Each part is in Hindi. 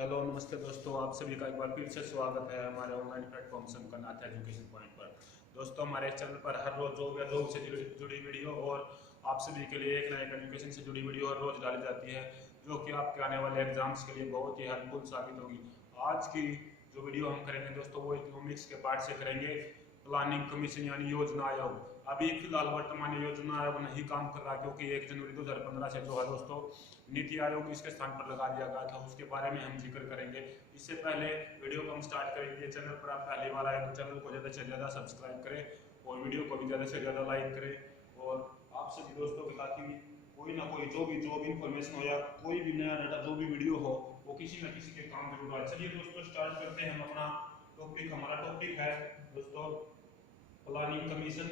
हेलो नमस्ते दोस्तों, आप सभी का एक बार फिर से स्वागत है हमारे ऑनलाइन प्लेटफॉर्म संकनाथ एजुकेशन पॉइंट पर। दोस्तों, हमारे चैनल पर हर रोज जॉब या जॉब से जुड़ी वीडियो और आप सभी के लिए एक ना एक एजुकेशन से जुड़ी वीडियो हर रोज डाली जाती है, जो कि आपके आने वाले एग्जाम्स के लिए बहुत ही हेल्पफुल साबित होगी। आज की जो वीडियो हम करेंगे दोस्तों, वो इकोनॉमिक्स के पार्ट से करेंगे। प्लानिंग कमीशन यानी योजना आयोग अभी फिलहाल वर्तमान में योजना आयोग नहीं काम कर रहा, क्योंकि 1 जनवरी 2015 से जो है दोस्तों नीति आयोग इसके स्थान पर लगा दिया गया था। उसके बारे में हम जिक्र करेंगे। इससे पहले वीडियो को हम स्टार्ट करेंगे, चैनल पर आप पहली बार आए तो चैनल को ज़्यादा से ज़्यादा सब्सक्राइब करें और वीडियो को भी ज़्यादा से ज़्यादा लाइक करें। और आप सभी दोस्तों के साथ ही कोई ना कोई जो भी जॉब इन्फॉर्मेशन हो या कोई भी नया डाटा जो भी वीडियो हो, वो किसी न किसी के काम जरूर आए। चलिए दोस्तों, स्टार्ट करते हैं हम अपना टॉपिक। हमारा टॉपिक है दोस्तों प्लानिंग कमीशन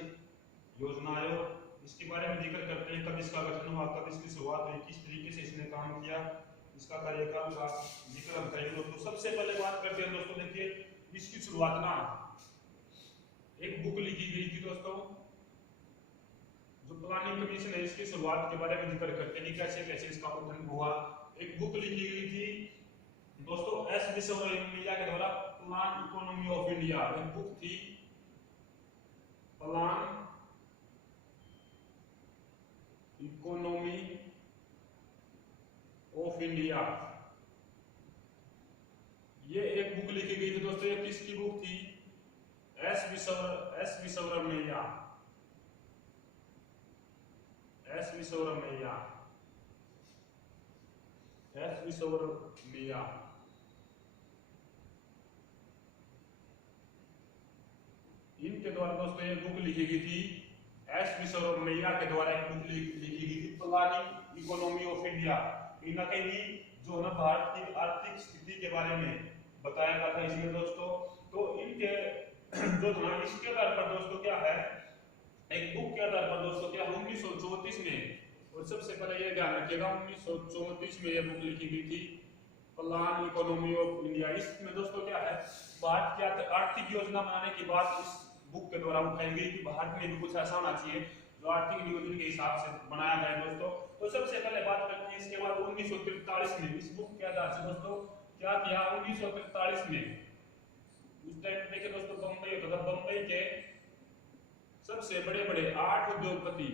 योजना आयोग। इसके बारे में जिक्र करते हैं, कब इसका गठन हुआ, कब इसकी शुरुआत हुई, किस तरीके से इसने काम किया, इसका कार्यकाल का जिक्र हम करेंगे दोस्तों। सबसे पहले बात करते हैं दोस्तों, देखिए इसकी शुरुआत ना एक बुक लिखी गई थी दोस्तों, जो प्लानिंग कमीशन है इसकी शुरुआत के बारे में जिक्र करते हैं कि कैसे कैसे इसका गठन हुआ। एक बुक लिखी गई थी दोस्तों एस विश्वविद्यालय के द्वारा, प्लान इकोनॉमी ऑफ इंडिया। एक बुक थी प्लान इकोनॉमी ऑफ इंडिया। ये एक बुक लिखी गई थी दोस्तों। ये किसकी बुक थी? एस विश्वरमैया। एस विश्वरमैया। एस विश्वरमैया इनके द्वारा दोस्तों ये बुक लिखी गई थी। एस विश्वरमैया के द्वारा एक बुक लिखी गई थी प्लानिंग इकोनॉमी ऑफ इंडिया। कहीं ना कहीं जो है भारत की आर्थिक स्थिति के बारे में बताया गया था इसमें दोस्तों। तो इनके जो था इसके आधार पर दोस्तों क्या है, एक बुक के आधार पर दोस्तों क्या 1934 में, और सबसे पहले ये ध्यान रखिएगा 1934 में ये बुक लिखी गई थी प्लान इकोनॉमी ऑफ इंडिया। इसमें दोस्तों क्या है, भारत की आर्थिक योजना बनाने की बात इस बुक के द्वारा उठाई गई कि भारत में भी कुछ ऐसा होना चाहिए जो आर्थिक नियोजन के हिसाब से बनाया जाए दोस्तों। तो सबसे पहले बात करते हैं इसके बाद 1943 में इस बुक के आधार से दोस्तों क्या किया। 1943 में उस टाइम देखिए दोस्तों बम्बई होता था, बम्बई के सबसे बड़े बड़े 8 उद्योगपति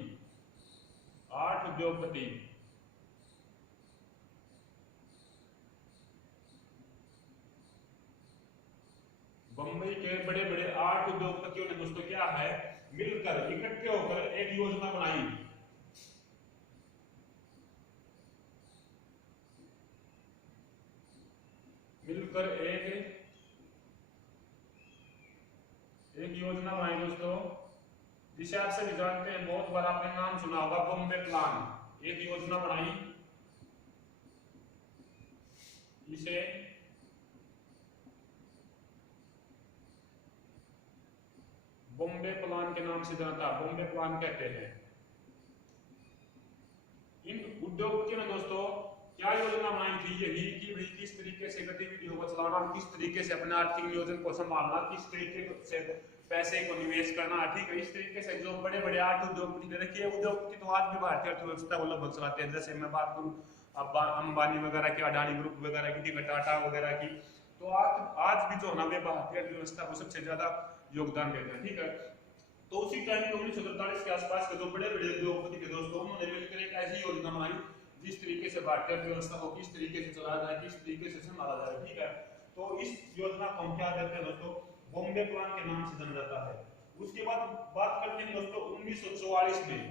बम्बई के बड़े बड़े 8 उद्योगपतियों ने दोस्तों क्या है मिलकर इकट्ठे होकर एक योजना बनाई। मिलकर एक योजना बनाई दोस्तों, जिसे आप सभी जानते हैं, बहुत बार आपने नाम सुना होगा, बॉम्बे प्लान। एक योजना बनाई, इसे बॉम्बे प्लान के नाम से जानता, बॉम्बे प्लान कहते हैं। इन उद्योगपतियों ने दोस्तों क्या योजना बनाई थी, यही कि भाई किस तरीके से गतिविधियों को चलाना, किस तरीके से अपने आर्थिक नियोजन को संभालना, किस तरीके से पैसे को निवेश करना। ठीक है, इस तरीके से जो बड़े बड़े 8 उद्योगपति ने रखी है, उद्योगपति तो आज भी भारतीय अर्थव्यवस्था को लगभग चलाते हैं। जैसे मैं बात करूं अंबानी वगैरह की, अडानी ग्रुप वगैरह की, टाटा वगैरह की, तो आज भी जो है ना वे भारतीय अर्थव्यवस्था को सबसे ज्यादा योगदान देते हैं। ठीक है, तो उसी टाइम पे 1947 के आसपास के जो बड़े बड़े उद्योगपति के दोस्तों, उन्होंने मिलकर एक ऐसी योजना बनाई जिस तरीके से भारतीय अर्थव्यवस्था को किस तरीके से चलाया जाए, किस तरीके से संभाला जाए। ठीक है, तो इस योजना को हम क्या कहते हैं दोस्तों, बॉम्बे प्लान के नाम से जाना जाता है। उसके बाद बात करते हैं दोस्तों 1944 में।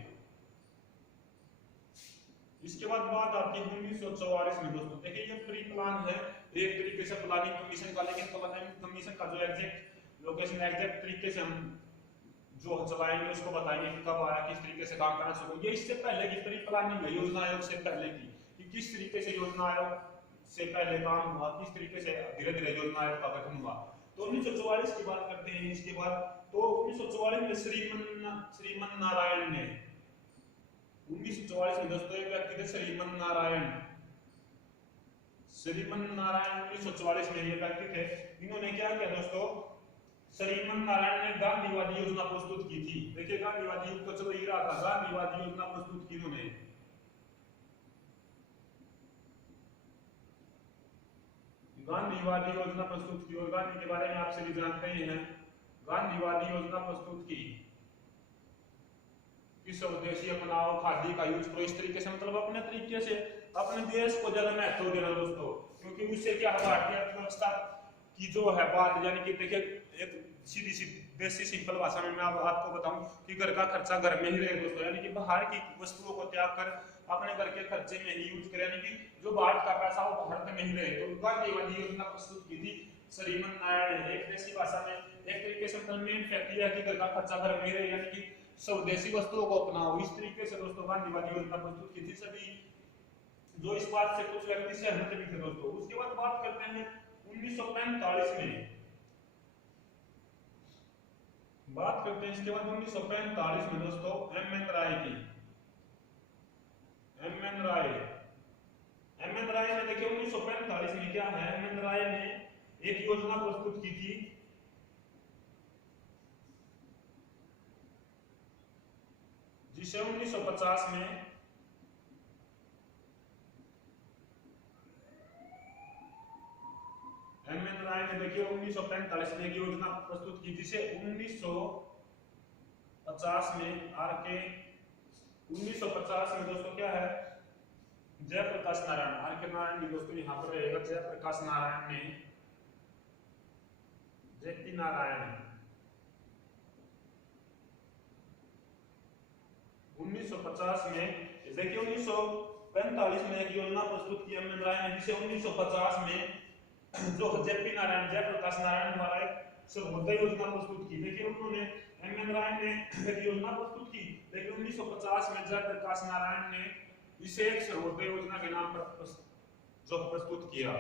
इसके बाद बात आती है 1944 में दोस्तों। देखिए ये प्री प्लान है एक तरीके से प्लानिंग कमीशन का, लेकिन प्लानिंग कमीशन का जो एग्जैक्ट लोकेशन, एग्जैक्ट तरीके से हम जो चलाएंगे उसको बताएंगे कि कब आया, किस तरीके से काम करना शुरू। ये इससे पहले की प्री प्लानिंग है, योजना आयोग से पहले की, कि किस तरीके से योजना आयोग से पहले काम हुआ, किस तरीके से धीरे धीरे योजना आयोग का गठन हुआ। तो 1944 की बात करते हैं। इसके बाद तो 1944 में श्रीमन नारायण ने, 1944 में दोस्तों एक व्यक्ति थे श्रीमन नारायण। 1944 में ये व्यक्ति थे, इन्होंने क्या किया दोस्तों, श्रीमन नारायण ने गांधीवादी योजना प्रस्तुत की थी। देखिए गांधीवादी युग तो चल ही रहा था, गांधीवादी योजना प्रस्तुत की गांधीवादी योजना प्रस्तुत की, और गांधी के बारे में आप सभी जानते ही हैं। गांधीवादी योजना प्रस्तुत की, कि स्वदेशी अपनाओ, खादी का यूज करो, इस तरीके से मतलब अपने तरीके से अपने देश को ज्यादा महत्व देना दोस्तों, क्योंकि उससे क्या है, भारतीय अर्थव्यवस्था की जो है बात, यानी कि देखिए एक सीधी सी देसी सिंपल भाषा में मैं आपको बताऊं कि घर का खर्चा घर में ही रहे दोस्तों, यानी कि बाहर की वस्तुओं को त्याग कर अपने घर के खर्चे में ही यूज करें, यानी कि जो बाहर का पैसा वो भारत में ही रहे। तो गांधीवादी योजना प्रस्तुत की थी श्रीमन नारायण ने, एक देसी भाषा में एक तरीके से मतलब मेन फैक्ट यह है कि घर का खर्चा घर में ही रहे, यानी कि स्वदेशी वस्तुओं को अपनाओ, इस तरीके से दोस्तों गांधीवादी योजना प्रस्तुत की थी। सभी जो इस बात से कुछ व्यक्ति सहमत भी थे दोस्तों। उसके बाद बात करते हैं 1945 में, बात करते हैं इसके बाद 1945 में दोस्तों एम एन राय की। एम एन राय ने देखिए 1945 में क्या है, एम एन राय ने एक योजना प्रस्तुत की थी, जिसे 1950 में एम एन राय ने देखिए 1945 में एक योजना प्रस्तुत की, जिसे 1950 में आर के 1950 में दोस्तों क्या है, जयप्रकाश नारायण, आर के नारायण भी दोस्तों यहाँ पर रहेगा, जयप्रकाश नारायण ने, जेपी नारायण 1950 में देखिए 1945 में एक योजना प्रस्तुत की एम एन राय ने, जिसे 1950 में जो जेपी नारायण, जयप्रकाश नारायण द्वारा एक सर्वोदय योजना प्रस्तुत की। देखिए उन्होंने एम एन राय ने एक योजना प्रस्तुत की, लेकिन 1950 में जयप्रकाश नारायण ने इसे एक सर्वोदय योजना के नाम पर जो प्रस्तुत किया।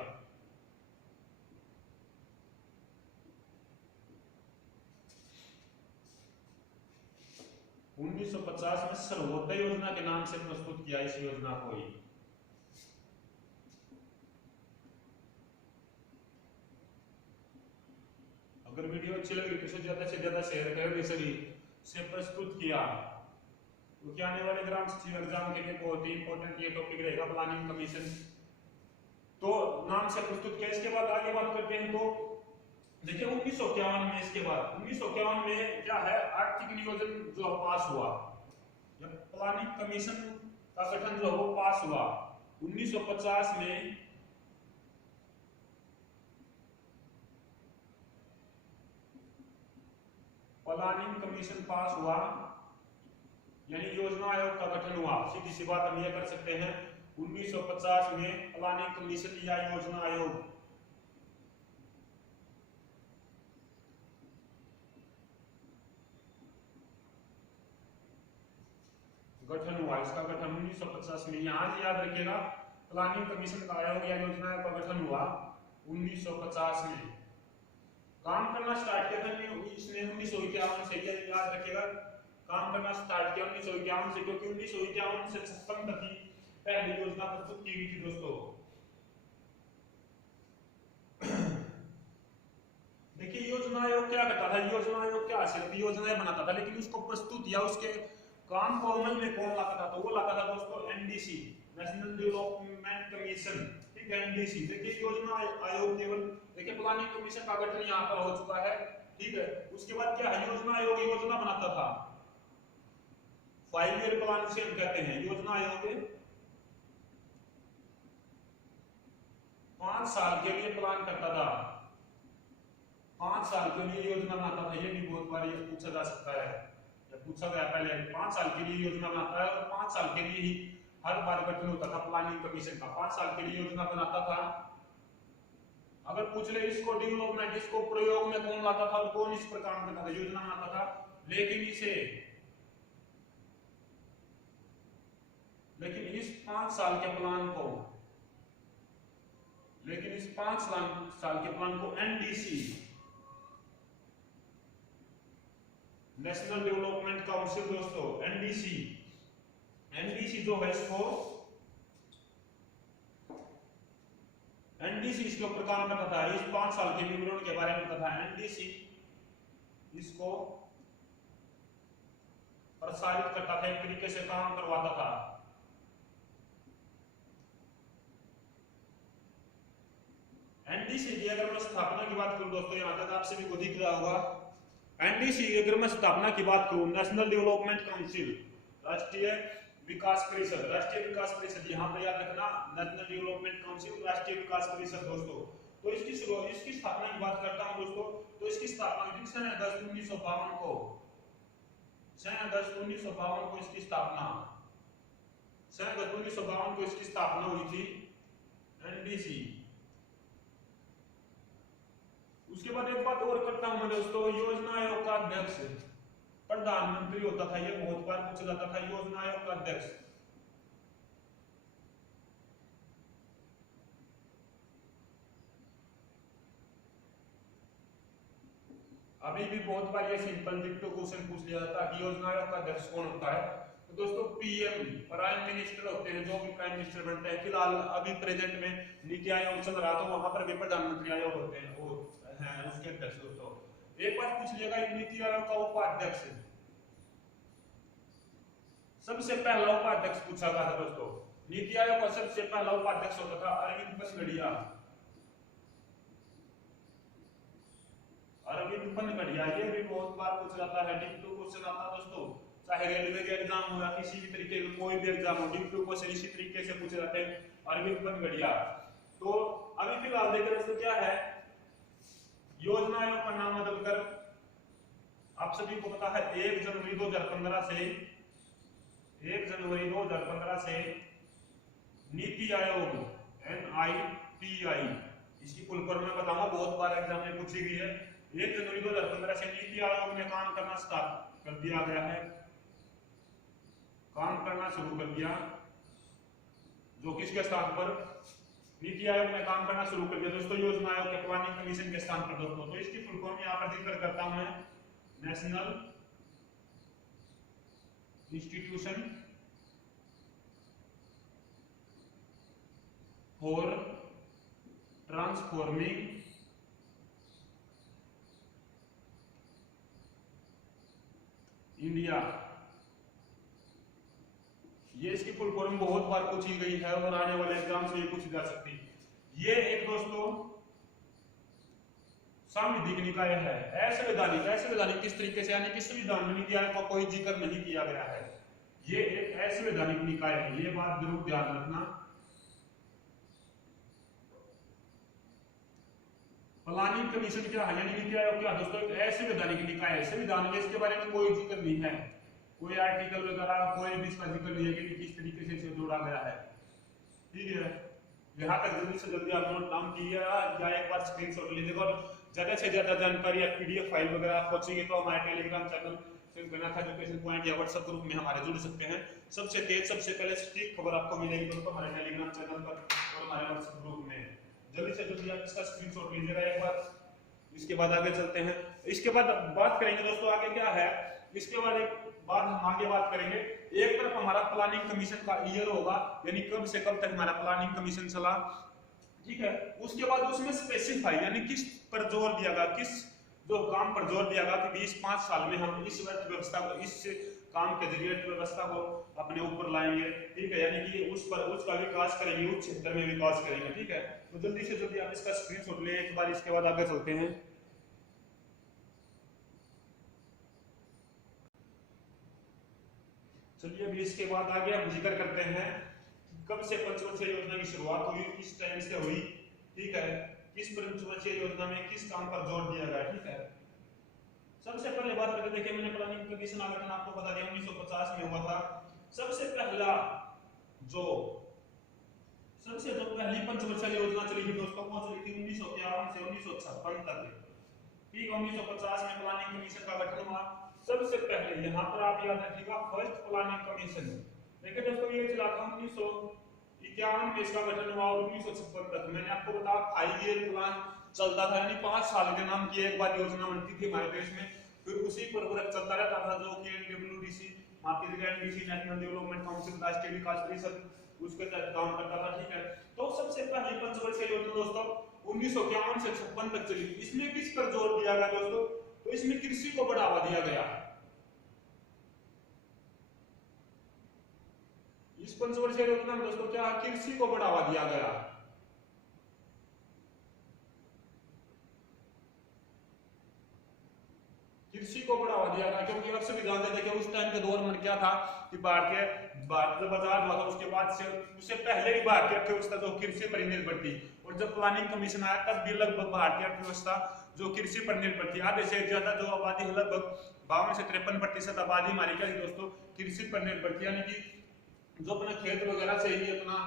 उन्नीस सौ 1950 में सर्वोदय योजना के नाम से प्रस्तुत किया इस योजना को ही। अगर वीडियो अच्छी लगी तो ज्यादा से ज्यादा शेयर करें, सभी से प्रस्तुत किया, क्योंकि आने वाले ग्राम सचिव एग्जाम के लिए बहुत ही इंपॉर्टेंट ये टॉपिक रहेगा, प्लानिंग कमीशन तो नाम से प्रस्तुत किया। इसके बाद आगे बात करते हैं, तो देखिए 1951 में, इसके बाद 1951 में क्या है, आर्थिक नियोजन जो पास हुआ, जब प्लानिंग कमीशन का गठन जो है वो पास हुआ 1950 में। प्लानिंग कमीशन पास हुआ, यानी योजना आयोग का गठन हुआ। सीधी सी बात हम ये कर सकते हैं 1950 में प्लानिंग कमीशन या योजना आयोग गठन हुआ। इसका गठन 1950 में, यहां से याद रखिएगा प्लानिंग कमीशन का आयोग या योजना आयोग का गठन हुआ 1950 में। काम करना स्टार्ट किया था इसने 1951 से, याद रखिएगा काम करना स्टार्ट किया 1951 से, क्योंकि 1951 से 56 तक की पहली योजना प्रस्तुत की गई थी दोस्तों। देखिए योजना आयोग क्या करता था, योजना आयोग क्या सिर्फ योजनाएं बनाता था, लेकिन उसको प्रस्तुत या उसके काम को अमल में कौन लाता था, तो वो लाता था दोस्तों एनडीसी, नेशनल डेवलपमेंट कमीशन, ठीक है, एनडीसी। देखिए योजना आयोग केवल, देखिए प्लानिंग कमीशन का गठन यहाँ पर हो चुका है, ठीक है। उसके बाद क्या है, योजना आयोग योजना बनाता था, 5 ईयर प्लान से हम कहते हैं योजना आयोग 5 साल के लिए प्लान करता था, 5 साल के लिए योजना बनाता था। ये भी बहुत बार ये पूछा जा सकता है, जब पूछा गया पहले 5 साल के लिए योजना बनाता है, और 5 साल के लिए ही हर बार गठन होता था प्लानिंग कमीशन का, 5 साल के लिए योजना बनाता था। अगर पूछ ले इसको डेवलपमेंट, इसको प्रयोग में कौन लाता था और कौन इस पर काम करता था, योजना बनाता था, लेकिन इस 5 साल के प्लान को, इस 5 साल के प्लान को एनडीसी, नेशनल डेवलपमेंट काउंसिल दोस्तों, एनडीसी जो है इसको, एनडीसी इसके ऊपर काम करता था, इस 5 साल के विवरण के बारे में बताता था। एनडीसी इसको प्रसारित करता था, एक तरीके से काम करवाता था। एनडीसी की अगर मैं स्थापना की बात करूं दोस्तों, यहाँ तक आप सभी को दिख रहा होगा। एनडीसी की अगर मैं स्थापना की बात करूं, नेशनल डेवलपमेंट काउंसिल, राष्ट्रीय विकास परिषद, राष्ट्रीय विकास परिषद, यहाँ पर याद रखना नेशनल डेवलपमेंट काउंसिल, राष्ट्रीय विकास परिषद दोस्तों। तो इसकी स्थापना की बात करता हूं दोस्तों, तो इसकी स्थापना हुई सन 1952 को, सन 1952 को इसकी स्थापना, सन 1952 को इसकी स्थापना हुई थी एनडीसी। उसके बाद एक बात और करता हूं मैं दोस्तों, योजना आयोग का अध्यक्ष प्रधानमंत्री होता था, ये बहुत बार पूछा जाता था, योजना आयोग का अध्यक्ष। अभी भी बहुत बार ये सिंपल डिक्टो क्वेश्चन पूछ लिया जाता है कि योजना आयोग का अध्यक्ष कौन होता है। तो दोस्तों पीएम, प्राइम मिनिस्टर होते हैं, जो भी प्राइम मिनिस्टर बनते हैं। फिलहाल अभी प्रेजेंट में नीति आयोग चल रहा, तो वहां पर भी प्रधानमंत्री आयोग होते हैं, वो हैं उसके अध्यक्ष दोस्तों। एक बार पूछ लिएगा नीति आयोग का उपाध्यक्ष, सबसे पहला उपाध्यक्ष पूछा गया था दोस्तों। नीति आयोग का सबसे पहला उपाध्यक्ष होता था अरविंद पनगड़िया, अरविंद पनगड़िया। ये भी बहुत बार पूछा जाता है, डिक्टो क्वेश्चन आता है दोस्तों, चाहे रेलवे के एग्जाम हो या किसी भी तरीके का कोई भी एग्जाम हो, डिक्टो क्वेश्चन इसी तरीके से पूछे जाते हैं, अरविंद पनगड़िया। तो अभी फिलहाल देखिए दोस्तों क्या है, योजना आयोग का नाम बदलकर आप सभी को पता है 1 जनवरी 2015 से, 1 जनवरी 2015 से नीति आयोग, NITI, इसकी फुल फॉर्म मैं बताऊंगा, बहुत बार एग्जाम में पूछी गई है। 1 जनवरी 2015 से नीति आयोग में काम करना स्टार्ट कर दिया गया है, काम करना शुरू कर दिया, जो किसके स्थान पर, नीति आयोग में काम करना शुरू कर दिया दोस्तों, योजना आयोग के प्लानिंग कमीशन के स्थान पर दोस्तों। तो इसकी फुल फॉर्म यहाँ पर जिक्र करता हूं मैं, national institution for transforming India. ये इसकी फुल फॉर्म बहुत बार पूछी गई है और आने वाले एग्जाम से ये पूछी जा सकती है। ये एक दोस्तों सांविधिक निकाय है, असंवैधानिक। असंवैधानिक किस तरीके से, यानी कि संविधान में नीति आयोग का कोई जिक्र नहीं किया गया है, ये एक असंवैधानिक निकाय है, ये बात जरूर ध्यान रखना। प्लानिंग कमीशन क्या है, यानी नीति आयोग क्या दोस्तों, एक असंवैधानिक निकाय है, संविधान में इसके बारे में कोई जिक्र नहीं है, कोई आर्टिकल वगैरह कोई भी इसका जिक्र नहीं है कि किस तरीके से इसे जोड़ा गया है, ठीक है। यहाँ तक जल्दी से जल्दी आप नोट डाउन कीजिएगा या एक बार स्क्रीनशॉट लीजिएगा, और ज्यादा से ज्यादा जानकारी या पीडीएफ फाइल वगैरह आप पहुंचेंगे तो हमारे Telegram channel Singhnath education point या व्हाट्सएप ग्रुप में हमारे जुड़ सकते हैं। सबसे तेज सबसे पहले सटीक खबर आपको मिलेगी दोस्तों हमारे टेलीग्राम चैनल पर और हमारे व्हाट्सएप ग्रुप में। जल्दी से जल्दी आप इसका स्क्रीनशॉट लीजिएगा एक बार, इसके बाद आगे चलते हैं। इसके बाद बात करेंगे दोस्तों आगे क्या है, इसके बाद एक बात हम आगे बात करेंगे। एक तरफ हमारा प्लानिंग कमीशन का ईयर होगा, यानी कब से कब तक हमारा प्लानिंग कमीशन चला, ठीक है। उसके बाद उसमें स्पेसिफाई यानी किस पर जोर दिया गया, किस जो काम पर जोर दिया गया कि 20-5 साल में हम इस अर्थव्यवस्था को, इस काम के जरिए अर्थव्यवस्था को अपने ऊपर लाएंगे, ठीक है, यानी कि उस पर उसका विकास करेंगे, उस क्षेत्र में विकास करेंगे, ठीक है। तो जल्दी से जल्दी आप इसका स्क्रीनशॉट ले एक बार, इसके बाद आगे चलते हैं। चलिए अभी इसके बाद आगे हम जिक्र करते हैं कब से पंचवर्षीय योजना की शुरुआत हुई, किस टाइम से हुई, ठीक है, किस पंचवर्षीय योजना में किस काम पर जोर दिया गया, ठीक है। सबसे पहले बात करके देखिए, मैंने प्लानिंग कमीशन का गठन आपको बता दिया 1950 में हुआ था। सबसे पहली पंचवर्षीय योजना चली थी दोस्तों, कौन चली थी, 1951 से 1956 तक, ठीक है। 1950 में प्लानिंग कमीशन का गठन हुआ। सबसे पहले यहाँ पर आप याद रखिएगा फर्स्ट प्लानिंग कमीशन, देखिए दोस्तों ये चला था 1951 में इसका गठन हुआ और 1956 तक। मैंने आपको बताया 5 ईयर प्लान चलता था, यानी 5 साल के नाम की एक बार योजना बनती थी हमारे देश में, फिर उसी पर वर्क चलता रहता था, जो कि NWDC माफ कीजिएगा, NDC नेशनल डेवलपमेंट काउंसिल, राष्ट्रीय विकास परिषद, उसके तहत काम करता था, ठीक है। तो सबसे पहली पंचवर्षीय योजना दोस्तों 1951 से 56 तक चली। इसमें किस पर जोर दिया गया दोस्तों, तो इसमें कृषि को बढ़ावा दिया गया। इस पंचवर्षीय योजना में दोस्तों क्या, कृषि को बढ़ावा दिया गया। कृषि को बढ़ावा दिया गया, क्योंकि अब सभी जानते थे कि उस टाइम के दौर में क्या था कि भारत जब आजाद हुआ था उसके बाद से उससे पहले ही भारतीय अर्थव्यवस्था जो कृषि पर निर्भर थी, और जब प्लानिंग कमीशन आया तब भी लगभग भारतीय अर्थव्यवस्था जो कृषि पर निर्भर थी। आधे से ज्यादा जो आबादी है, लगभग 52 से 53% आबादी हमारी क्या थी दोस्तों, कृषि पर निर्भर थी। यानी कि जो अपने खेत वगैरह से ही अपना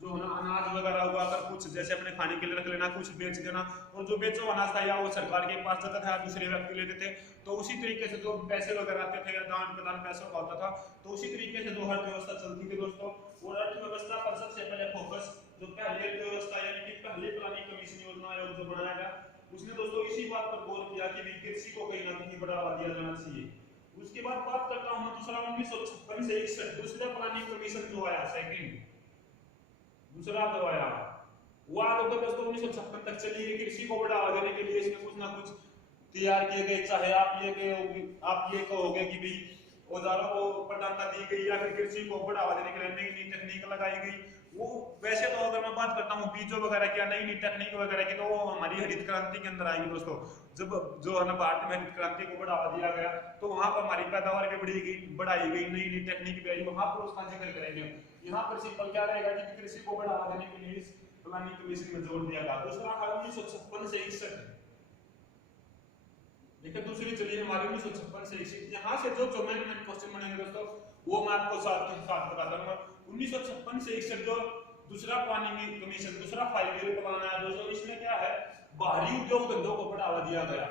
जो है ना अनाज वगैरह हुआ कर कुछ जैसे अपने खाने के लिए रख लेना, कुछ बेच देना, और जो बेचो अनाज था या वो सरकार के पास जाता था या दूसरे व्यक्ति लेते थे। तो उसी तरीके से जो पैसे वगैरह आते थे या दान प्रदान पैसों का होता था, तो उसी तरीके से जो अर्थव्यवस्था चलती थी दोस्तों। और अर्थव्यवस्था पर सबसे पहले फोकस जो पहली अर्थव्यवस्था यानी कि पहले प्लानिंग कमीशन योजना आयोग जो बनाया गया, उसने दोस्तों इसी बात पर गौर किया कि कृषि को कहीं ना कहीं बढ़ावा दिया जाना चाहिए। उसके बाद बात करता हूँ दूसरा 1956 से 61 दूसरा प्लानिंग कमीशन जो आया, सेकंड दूसरा जो आया वो आगे दोस्तों 1956 तक चली गई। कृषि को बढ़ावा देने के लिए इसमें कुछ ना कुछ तैयार किए गए, चाहे आप ये कहोगे कि भाई औजारों को प्रधानता दी गई या फिर कृषि को बढ़ावा देने के लिए नई नई तकनीक लगाई गई। वो वैसे तो अगर मैं बात करता हूँ बीजों वगैरह की, नई नई तकनीक वगैरह की, तो वो हमारी हरित क्रांति के अंदर आएंगी दोस्तों। जब जो है ना भारत में हरित क्रांति को बढ़ावा दिया गया तो वहां पर हमारी पैदावार भी बढ़ाई गई, नई नई तकनीक भी आई, वहां पर उसका जिक्र करेंगे। यहाँ पर सिंपल क्या रहेगा कि कृषि को बढ़ावा देने के लिए इस प्लानिंग कमीशन में जोड़ दिया गया। दूसरा 1956 से 61, देखिए दूसरी चलिए हमारी 1956 से 61। यहाँ से जो मेन क्वेश्चन बनेंगे दोस्तों वो मैं आपको साथ के साथ बताता हूँ। 1956 से 61 जो दूसरा प्लानिंग कमीशन, दूसरा 5 ईयर प्लान आया दोस्तों, इसमें क्या है, बाहरी उद्योग धंधों को बढ़ावा दिया गया।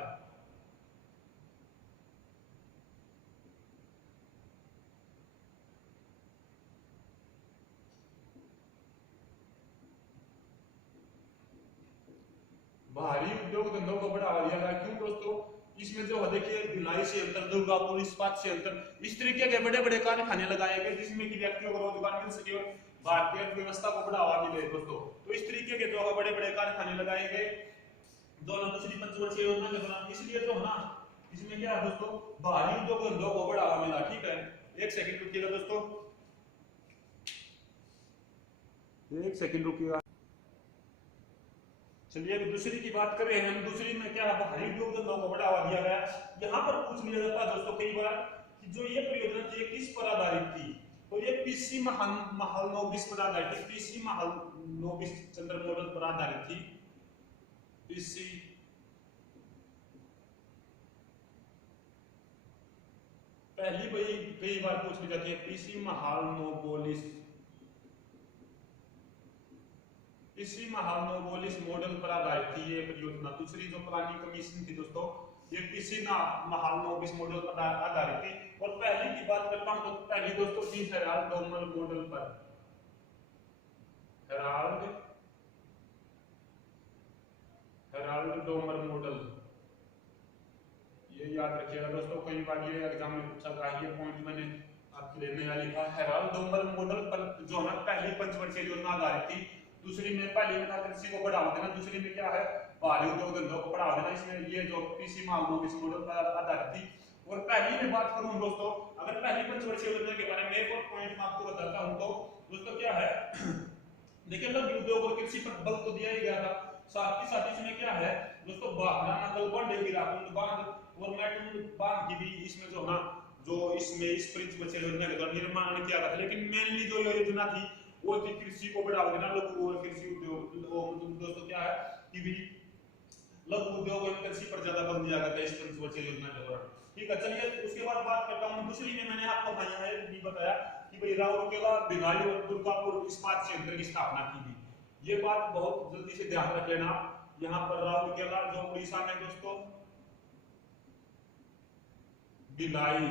बाहरी उद्योग धंधों को बढ़ावा दिया गया। क्यों दोस्तों, इसमें जो है देखिए भिलाई से अंतर, दुर्गापुर इस्पात से अंतर, इस तरीके के बड़े बड़े कारखाने लगाए गए जिसमें कि व्यक्तियों को रोजगार मिल सके और भारतीय अर्थव्यवस्था को बढ़ावा मिले दोस्तों। तो इस तरीके के जो है बड़े बड़े कारखाने लगाए गए दोनों दूसरी पंचवर्षीय योजना के दौरान। इसलिए जो है ना इसमें क्या है दोस्तों, बाहरी उद्योग धंधों को बढ़ावा मिला। ठीक है, एक सेकंड रुकिएगा दोस्तों, एक सेकंड रुकिएगा। चलिए अभी दूसरी की बात करें हम। दूसरी में क्या है, बाहरी उद्योग धंधों को बढ़ावा दिया गया। यहाँ पर पूछ लिया जाता है दोस्तों कई बार कि जो ये परियोजना थी किस पर आधारित थी, तो ये पीसी महालनोबिस पर आधारित थी। पीसी महालनोबिस चंद्र मॉडल पर आधारित थी। पीसी पहली वही कई बार पूछ ली जाती है, पीसी महालनोबिस, इसी महालनोबिस मॉडल पर आधारित थी ये परियोजना। दूसरी जो प्लानिंग कमीशन थी दोस्तों ये इसी महालनोबिस मॉडल पर आधारित थी। और पहली की बात करता हूं तो पहली दोस्तों थी हेराल्ड डोमर मॉडल पर। हेराल्ड डोमर मॉडल, ये याद रखिएगा दोस्तों, कई बार ये एग्जाम में पूछा गया, ये पॉइंट मैंने आपके लिए नया लिखा। हेराल्ड डोमर मॉडल पर जो है पहली पंचवर्षीय योजना आधारित थी। दूसरी में पहली में था कृषि को बढ़ावा देना, दूसरी में क्या है, बाहरी उद्योग धंधों को बढ़ावा देना। इसमें ये जो पीसी महालनोबिस मॉडल पर आधारित थी। और पहली में बात करूं दोस्तों, अगर पहली पंचवर्षीय योजना के बारे में एक और पॉइंट मैं आपको बताता हूं तो दोस्तों क्या है, देखिए लघु उद्योग और कृषि पर बल तो दिया ही गया था, साथ ही साथ इसमें क्या है दोस्तों, बांध और मैटून बांध की भी इसमें जो ना जो इसमें इस पंचवर्षीय योजना के द्वारा निर्माण किया गया था। लेकिन मेनली जो योजना थी वो थी कृषि को बढ़ावा देना, लघु और कृषि उद्योग। दोस्तों क्या है कि भी लघु उद्योग और कृषि पर ज्यादा बल दिया गया था इस पंचवर्षीय योजना के दौरान। ठीक है, चलिए उसके बाद बात करता हूँ दूसरी में। मैंने आपको भी बताया कि भाई राउरकेला, भिलाई और दुर्गापुर इस्पात संयंत्र की स्थापना की गई। ये बात बहुत जल्दी से ध्यान रख लेना। यहाँ पर राउरकेला जो उड़ीसा में दोस्तों, भिलाई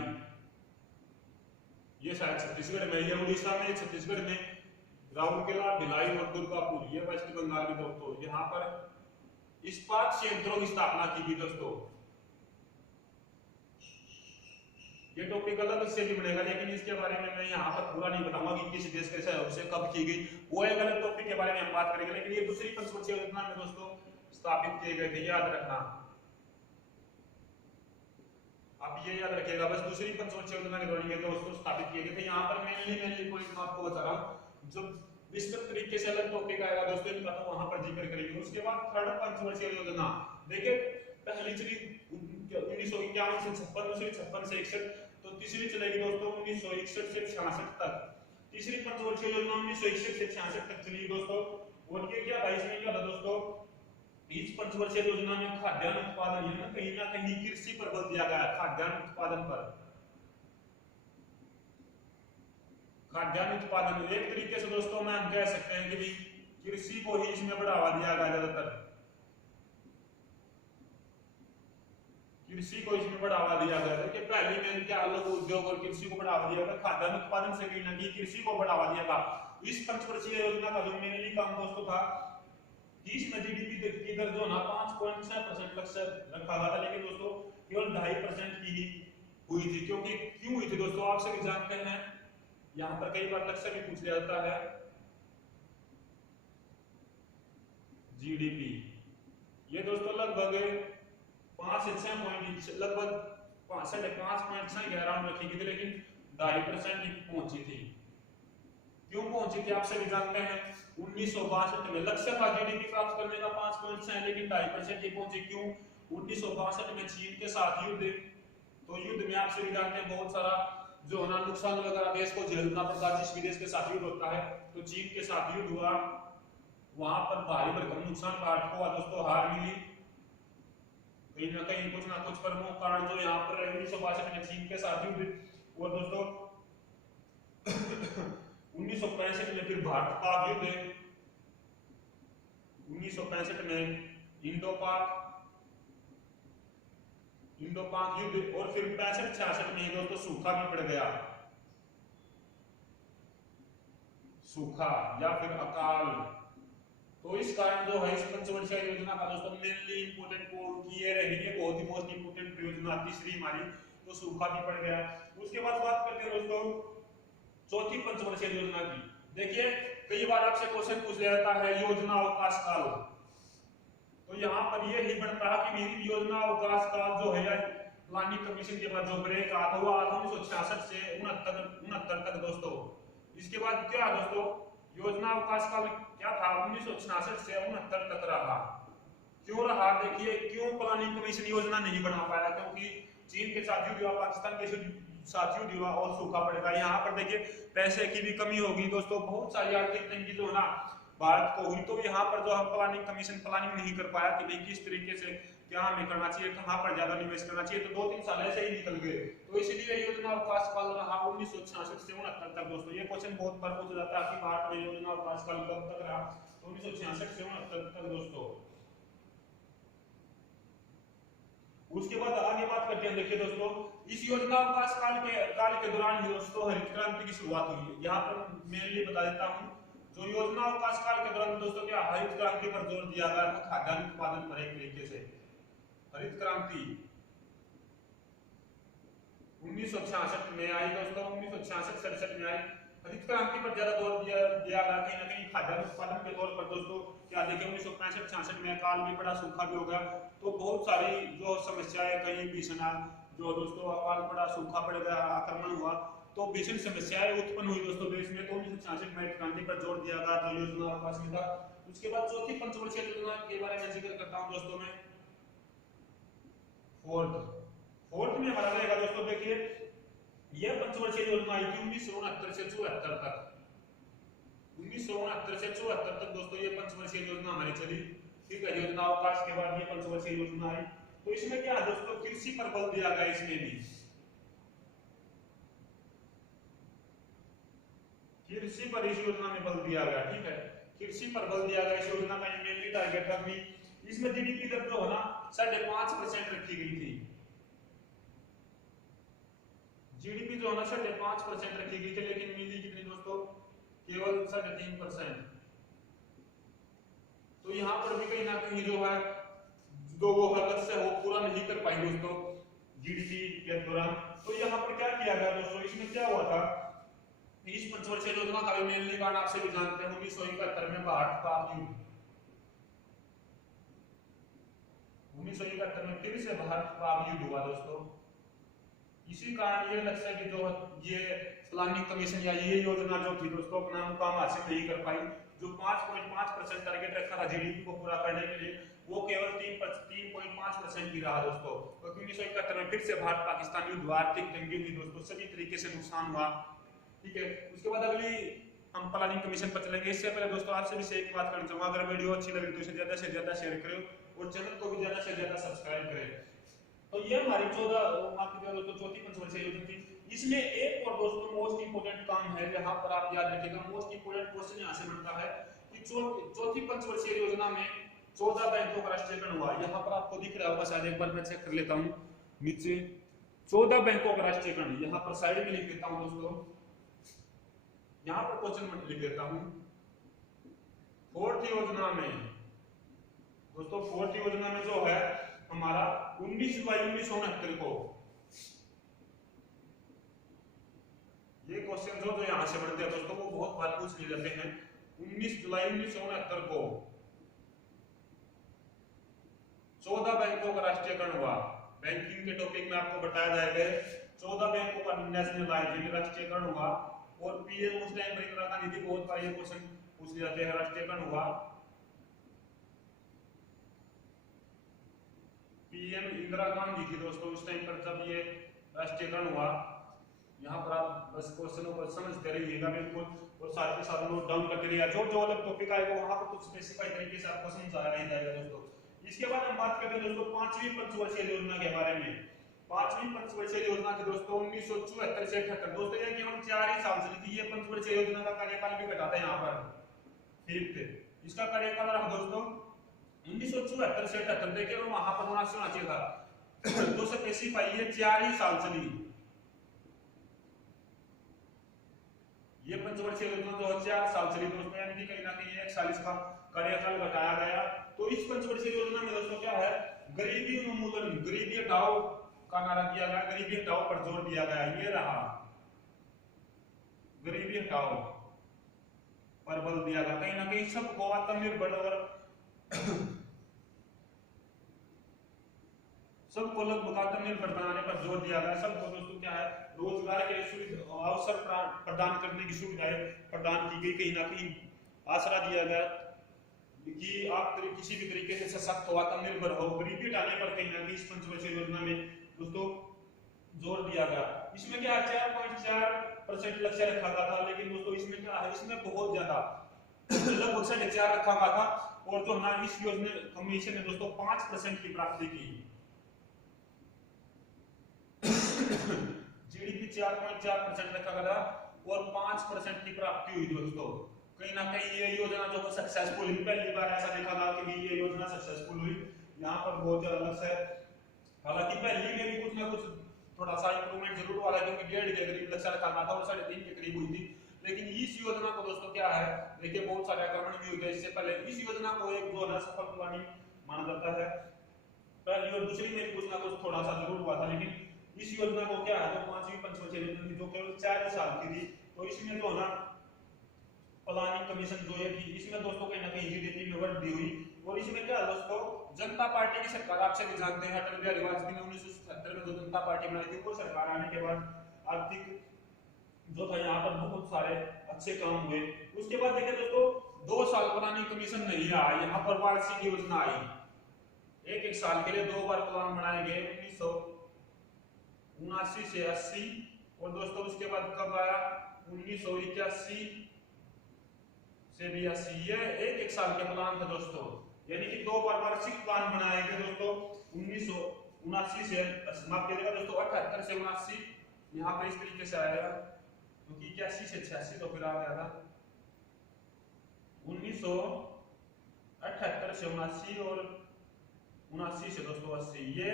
ये शायद छत्तीसगढ़ में, ये उड़ीसा में, छत्तीसगढ़ में राउरकेला, भिलाई और दुर्गापुर ये वेस्ट बंगाल में दोस्तों। यहाँ पर इस्पात संयंत्रों की स्थापना की गई दोस्तों। ये टॉपिक अलग से भी बनेगा, लेकिन इसके बारे में मैं यहाँ पर पूरा नहीं बताऊंगा कि किस देश से कब की गई, वो एक अलग टॉपिक के बारे में हम बात करेंगे। लेकिन ये दूसरी पंचवर्षीय योजना में दोस्तों स्थापित किए गए थे, याद रखना। आप ये याद रखिएगा, बस दूसरी पंचवर्षीय योजना के दौरान ये दोस्तों स्थापित किए गए थे। यहाँ पर मेनली पॉइंट मैं आपको बता रहा हूँ, जब विस्तृत तरीके से अलग टॉपिक आएगा दोस्तों इनका तो वहां पर जिक्र करेंगे। उसके बाद थर्ड पंचवर्षीय योजना, देखिए पहली चली 1951 से 56 से 61, तो तीसरी चलेगी दोस्तों 1961 से 66 तक। तीसरी पंचवर्षीय योजना 1961 से 66 तक चली दोस्तों। और ये क्या था, इसमें क्या था दोस्तों, इस पंचवर्षीय योजना में खाद्यान्न उत्पादन ना कहीं कृषि पर बल दिया गया, खाद्यान्न उत्पादन पर। खाद्यान्न उत्पादन एक तरीके से दोस्तों मैं हम कह सकते हैं कि भाई कृषि को ही इसमें बढ़ावा दिया गया, ज्यादातर कृषि को इसमें बढ़ावा दिया गया था। कि पहले में क्या लोग उद्योग और कृषि को बढ़ावा दिया गया, खाद्यान्न उत्पादन से कहीं ना कहीं कृषि को बढ़ावा दिया गया। इस पंचवर्षीय योजना का जो मेनली काम दोस्तों था, इसमें जीडीपी की दर जो ना 5.6% लक्ष्य रखा गया था, लेकिन दोस्तों केवल 2.5% की ही हुई थी। क्योंकि क्यों हुई थी दोस्तों, आप सभी जानते हैं, यहाँ पर कई बार लक्ष्य भी पूछ लिया जाता है। जीडीपी ये दोस्तों लगभग 5 से 6 पॉइंट, लगभग 5.6 के अराउंड रखी गई थी, लेकिन 2.5% ही पहुंची थी। क्यों पहुंची थी आप सभी जानते हैं, 1962 में लक्ष्य था जीडीपी प्राप्त करने का 5.6, लेकिन 2.5% ही पहुंची। क्यों, 1962 में चीन के साथ युद्ध, तो युद्ध में आप सभी जानते हैं बहुत सारा जो ना नुकसान वगैरह देश को झेलना पड़ता है। जिस भी देश के साथ युद्ध होता है, तो चीन के साथ युद्ध हुआ, वहां पर भारी भरकम नुकसान भारत को हुआ दोस्तों, हार मिली कहीं ना कुछ प्रमुख कारण जो यहाँ पर 1962 में चीन के साथ युद्ध। और दोस्तों 1965 में फिर भारत पाक युद्ध, 1965 में इंडो पाक युद्ध, और फिर 65-66 में दोस्तों सूखा भी पड़ गया, सूखा या फिर अकाल। तो इस कारण जो है इस पंचवर्षीय योजना का दोस्तों मेनली इंपोर्टेंट ये रहेगी, बहुत ही मोस्ट इंपोर्टेंट योजना तीसरी हमारी, तो सूखा भी पड़ गया। उसके बाद बात करते हैं दोस्तों चौथी पंचवर्षीय योजना की। देखिए कई बार आपसे क्वेश्चन पूछ लिया जाता है योजना अवकाश काल, तो यहाँ पर ये नहीं बनता कि मेरी योजना अवकाश काल जो है प्लानिंग कमीशन के बाद जो ब्रेक आता हुआ 1966 से 69 तक दोस्तों। इसके बाद क्या दोस्तों, योजना अवकाश काल क्या था, 1966 से 69 तक रहा। क्यों रहा, देखिए क्यों प्लानिंग कमीशन योजना नहीं बना पाया, क्योंकि चीन के साथ युद्ध हुआ, पाकिस्तान के साथ युद्ध हुआ और सूखा पड़ेगा। यहाँ पर देखिए पैसे की भी कमी होगी दोस्तों, बहुत सारी आर्थिक तंगी जो है ना भारत को हुई, तो यहाँ पर जो हम प्लानिंग कमीशन प्लानिंग नहीं कर पाया कि भाई किस तरीके से क्या हमें करना चाहिए, कहाँ पर ज्यादा निवेश करना चाहिए, तो 2-3 साल ऐसे ही निकल गए। तो इसलिए योजना अवकाश काल रहा 1966 से 69 तक दोस्तों। ये क्वेश्चन बहुत बार पूछा जाता है कि भारत में योजना अवकाश काल कब तक रहा, तो 1966 से 69 तक दोस्तों। उसके बाद आगे बात करते हैं, देखिए दोस्तों इस योजना अवकाश काल के दौरान ही दोस्तों हरित क्रांति की शुरुआत हुई है। यहाँ पर मेनली बता देता हूँ, जो योजना अवकाश काल के दौरान दोस्तों क्या हरित क्रांति पर जोर दिया गया था, खाद्यान्न उत्पादन पर। एक तरीके से हरित क्रांति 1966 में आई दोस्तों, 1966-67 में आई। हरित क्रांति पर ज्यादा जोर दिया गया, कहीं ना कहीं खाद्यान्न उत्पादन के तौर पर दोस्तों। क्या देखिए 1965-66 में अकाल भी पड़ा, सूखा भी हो गया, तो बहुत सारी जो समस्याएं कहीं भीषण जो दोस्तों अकाल पड़ा, सूखा पड़ गया, आक्रमण हुआ, तो भीषण समस्याएं उत्पन्न हुई दोस्तों देश में। तो 1966 में हरित क्रांति पर जोर दिया गया, जो योजना अवकाश में था। उसके बाद चौथी पंचवर्षीय योजना के बारे में जिक्र करता हूं दोस्तों मैं। फोर्थ में हमारा रहेगा दोस्तों, देखिए यह पंचवर्षीय योजना आई थी 1969 से 74 तक। 1969 से 74 तक दोस्तों ये पंचवर्षीय योजना हमारी चली, ठीक है। योजना अवकाश के बाद ये पंचवर्षीय योजना आई। तो इसमें क्या है दोस्तों, कृषि पर बल दिया गया, इसमें भी कृषि पर इस योजना में बल दिया गया, ठीक है। कृषि पर बल दिया गया, इस योजना का मेनली टारगेट था भी। इसमें जीडीपी दर जो है ना 5.5% रखी गई थी। जीडीपी जो है ना 5.5% रखी गई थी, लेकिन मिली कितनी दोस्तों, केवल 3.5%। तो यहाँ पर भी कहीं ना कहीं जो है जो वो लक्ष्य वो पूरा नहीं कर पाई दोस्तों जीडीपी के दौरान। तो यहाँ पर क्या किया गया दोस्तों, इसमें क्या हुआ था, इस पंचवर्षीय योजना का भी मेनली कारण आपसे भी जानते हैं 1971 में भारत पाक युद्ध। 1971 में फिर से भारत पाक युद्ध हुआ दोस्तों। इसी कारण ये लक्ष्य है कि जो ये प्लानिंग कमीशन या ये योजना जो थी दोस्तों अपना मुकाम हासिल नहीं कर पाई, जो 5.5% टारगेट रखा था जीडीपी को पूरा करने के लिए, वो केवल 3.5% ही रहा दोस्तों। क्योंकि 1971 में फिर से भारत पाकिस्तान युद्ध हुआ, आर्थिक तंगी हुई दोस्तों, सभी तरीके से नुकसान हुआ। ठीक है, उसके बाद अगली हम प्लानिंग कमीशन पर चलेंगे। इससे पहले दोस्तों आपसे भी एक बात करना चाहूंगा, अगर वीडियो अच्छी लगी तो इसे ज्यादा से ज्यादा शेयर करें और चैनल को भी ज्यादा से ज्यादा सब्सक्राइब करें। तो ये हमारी 14 आपकी दोस्तों चौथी पंचवर्षीय योजना थी। इसमें एक और दोस्तों मोस्ट इंपोर्टेंट काम है, यहाँ पर आप याद रखिएगा, मोस्ट इंपोर्टेंट क्वेश्चन यहाँ से बनता है कि चौथी पंचवर्षीय योजना में 14 बैंकों का राष्ट्रीयकरण हुआ। यहाँ पर आपको दिख रहा होगा, शायद एक बार मैं चेक कर लेता हूँ नीचे, 14 बैंकों का राष्ट्रीयकरण यहाँ पर साइड में लिख देता हूँ दोस्तों, यहाँ पर क्वेश्चन लिख देता हूँ। फोर्थ योजना में दोस्तों, फोर्थ योजना में जो है हमारा 19 जुलाई 1969 को, ये क्वेश्चन जो यहाँ से बनते हैं दोस्तों वो बहुत बार पूछ लिए जाते हैं। 19 जुलाई 1969 को 14 बैंकों का राष्ट्रीयकरण हुआ। बैंकिंग के टॉपिक में आपको बताया जाएगा 14 बैंकों का नेशनलाइजेशन राष्ट्रीयकरण हुआ। और पीएम उस टाइम पर इंदिरा गांधी थी, बहुत बार ये क्वेश्चन पूछ लिए जाते हैं। राष्ट्रीयकरण हुआ, पीएम इंदिरा गांधी थी दोस्तों उस टाइम पर जब ये राष्ट्रीयकरण हुआ। यहाँ पर आप बस क्वेश्चनों को समझते रहिएगा बिल्कुल, और साथ ही साथ नोट डाउन करते रहिएगा। जो अलग टॉपिक आएगा वहां पर कुछ स्पेसिफाई तरीके से आपको समझाया नहीं जाएगा दोस्तों। इसके बाद हम बात करते हैं दोस्तों पांचवी पंचवर्षीय योजना के बारे में। पांचवी पंचवर्षीय योजना थी दोस्तों 1974 से 78। दोस्तों ये केवल 4 ही साल चली थी। ये पंचवर्षीय योजना का कार्यकाल भी घटाता है यहाँ पर, ठीक है। इसका कार्यकाल रहा दोस्तों 1974 से 78। देखिए वहां पर होना चाहिए था तो स्पेसिफाई ये 4 ही साल चली। ये पंचवर्षीय योजना जो 4 साल चली दोस्तों, यानी कि कहीं ना कहीं 1 साल इसका कार्यकाल घटाया गया। तो इस पंचवर्षीय योजना में दोस्तों क्या है, गरीबी उन्मूलन, गरीबी हटाओ का नारा दिया गया, गरीबी हटाओ पर जोर दिया गया। ये रहा, गरीबी हटाओ पर बल दिया गया। कहीं ना कहीं सबको आत्मनिर्भर और सबको लगभग आत्मनिर्भर बनाने पर जोर दिया गया। सबको दोस्तों क्या है, रोजगार के अवसर प्रदान करने की सुविधाएं प्रदान की गई। कहीं ना कहीं आसरा दिया गया कि आप किसी भी तरीके से सशक्त हो, आत्मनिर्भर हो। गरीबी हटाने पर कहीं ना कहीं इस पंचवर्षीय योजना में दोस्तों जोर दिया गया। इसमें क्या 4.4% लक्ष्य रखा गया था, लेकिन दोस्तों इसमें क्या है, इसमें बहुत ज्यादा लगभग 4.5 रखा गया था। और जो ना इस योजना कमीशन ने दोस्तों 5% की प्राप्ति की। जीडीपी 4.4% रखा गया और 5% की प्राप्ति हुई दोस्तों। कहीं ना कहीं ये योजना जो सक्सेसफुल हुई, पहली बार ऐसा देखा था कि ये योजना सक्सेसफुल हुई। यहाँ पर बहुत ज्यादा लक्ष्य है, हालांकि पहली में भी कुछ ना कुछ थोड़ा सा इंप्रूवमेंट जरूर हुआ, क्योंकि 1.5 के करीब लक्ष्य रखा था और 3.5 के करीब हुई थी। लेकिन इस योजना को दोस्तों क्या है, देखिए बहुत सारे आक्रमण भी हुए इससे पहले। इस योजना को एक जो है सफल प्लानिंग माना जाता है। पहली और दूसरी में कुछ ना कुछ थोड़ा सा जरूर हुआ था, लेकिन इस योजना को क्या है, जो पांचवी पंचवर्षीय योजना थी जो केवल 4 साल की थी, तो इसमें जो ना प्लानिंग कमीशन जो है थी, इसमें दोस्तों कहीं ना कहीं जीडीपी में वृद्धि हुई। और इसमें क्या दोस्तों, जनता पार्टी की सरकार, आपसे भी जानते हैं अटल बिहारी वाजपेयी ने 1977 में जो जनता पार्टी बनाई थी, वो सरकार आने के बाद आर्थिक जो था यहाँ पर बहुत सारे अच्छे काम हुए। उसके बाद देखिए दोस्तों 2 साल प्लानिंग कमीशन नहीं आया, यहाँ पर वार्षिक योजना आई। एक साल के लिए 2 बार प्लान बनाए गए, 1979 से 80। और दोस्तों उसके बाद कब आया, 1981 से भी 80। ये एक साल के प्लान था दोस्तों, यानी कि 2 बार वार्षिक प्लान बनाए गए दोस्तों। 1979 से माफ कीजिएगा दोस्तों, 78 से 79 यहाँ पर इस तरीके से आएगा, क्योंकि 81 से 86 तो फिर आ गया था 1978 से 79 और 79 से दोस्तों 80। ये